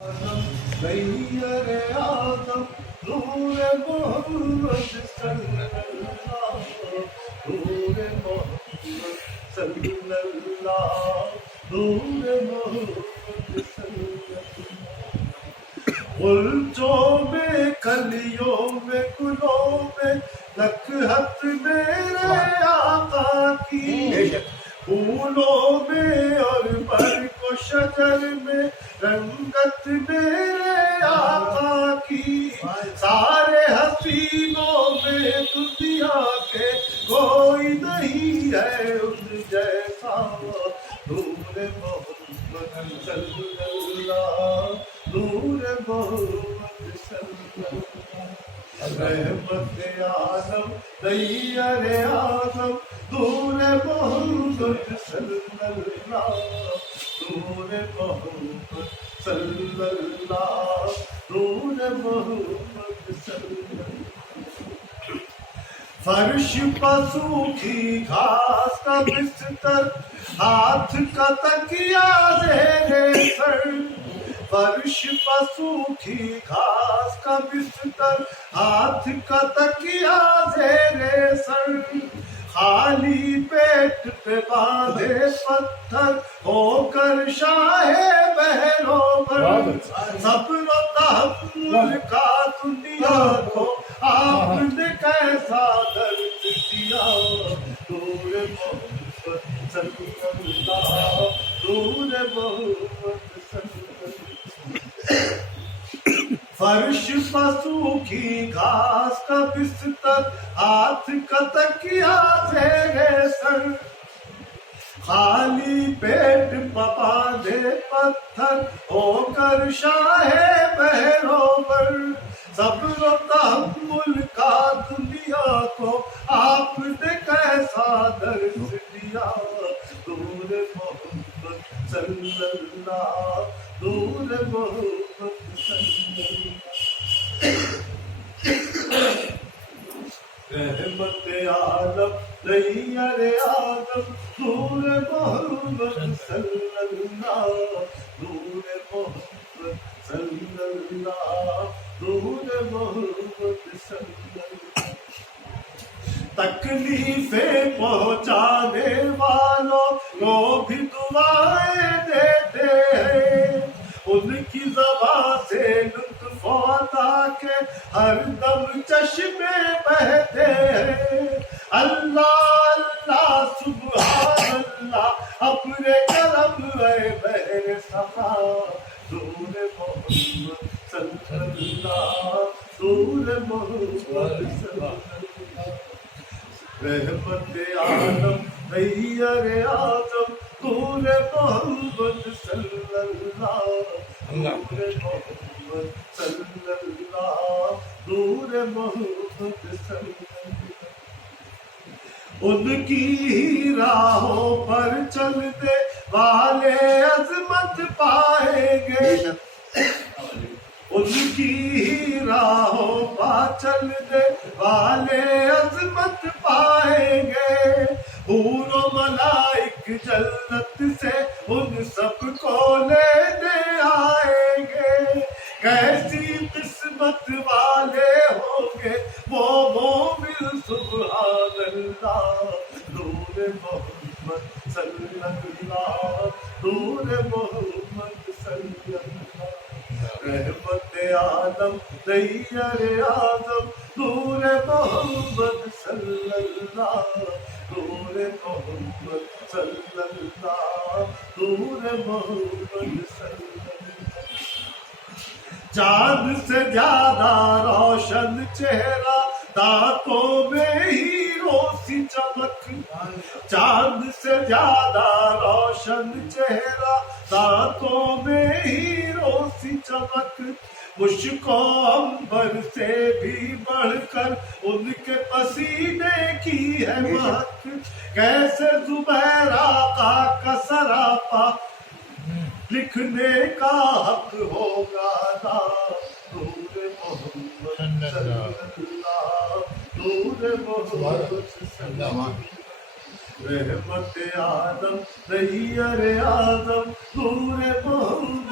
غیر اعظم نور محمد صلی اللہ، نور محمد صلی اللہ، نور محمد صلی اللہ۔ غلچوں میں کلیوں میں گلوں میں نکہت میرے آقا کی، پھولوں میں اور برگ و شجر میں رنگت میرے آقا کی، سارے حسینوں میں دنیا کے کوئی نہیں ہے ان جیسا، نور محمد صلی اللہ، نور محمد صلی اللہ۔ رحمت عالم طیار اعظم نور محمد صلی اللہ، نور محمد صلی اللہ، نور محمد صلی اللہ۔ فرش پر سوکھی گھاس کا بستر، ہاتھ کا تکیا زیر سر، فرش پر سوکھی گھاس کا بستر، ہاتھ کا تکیا زیر سر، خالی پیٹ پہ باندھے پتھر ہو کر شاہ بحروں پر، صبر و تحمل کا دنیا کو آپ نے کیسا درد دیا، نور محمد صلی اللہ، نور محمد صلی اللہ۔ فرش پر سوکھی گھاس کا بستر، ہاتھ کا تکیا زیر سر، خالی پیٹ باندھے پتھر ہو کر شاہ بحروں پر، صبر و تحمل کا دنیا کو آپ نے کیسا درس دیا، نور محمد صلی اللہ، نور محمد صلی اللہ۔ رحمت عالم طیار اعظم نور محمد صلی اللہ، نور محمد صلی اللہ، نور محمد صلی اللہ۔ تکلیفیں پہنچانے والوں کو بھی دعائیں دیتے ہیں، ان کی زبان سے لطف عطا کے ہر دم چشمے بہتے ہیں، اللہ اللہ سبحان اللہ اپنے کرم اے بحر سخا، نور محمد صلی اللہ، نور محمد صلی اللہ۔ رحمت عالم طیار اعظم نور محمد صلی اللہ، نور محمد صلی اللہ، نور محمد صلی اللہ۔ ان کی ہی راہوں پر چلنے والے عظمت پائیں گے، ان کی ہی راہوں پر چلنے والے عظمت پائیں گے، حور و ملائک جنت سے ان سب کو لینے آئیں گے، کیسی قسمت والے ہوں گے وہ مومن سبحان اللہ، نور محمد صلی اللہ، نور محمد صلی اللہ۔ رحمت عالم طیار اعظم نور محمد صلی اللہ، نور محمد صلی اللہ، نور محمد صلی اللہ۔ چاند سے زیادہ روشن چہرہ دانتوں میں ہیروں سی چمک، چاند سے زیادہ روشن چہرہ دانتوں میں ہیروں سی چمک، مشک و عنبر سے بھی بڑھ کر ان کے پسینے کی ہے مہک، کیسے زبیر آقا کا سراپا لکھنے کا حق ہوگا نا، نور محمد صلی اللہ، نور محمد صلی اللہ۔ رحمت عالم طیار اعظم نور محمد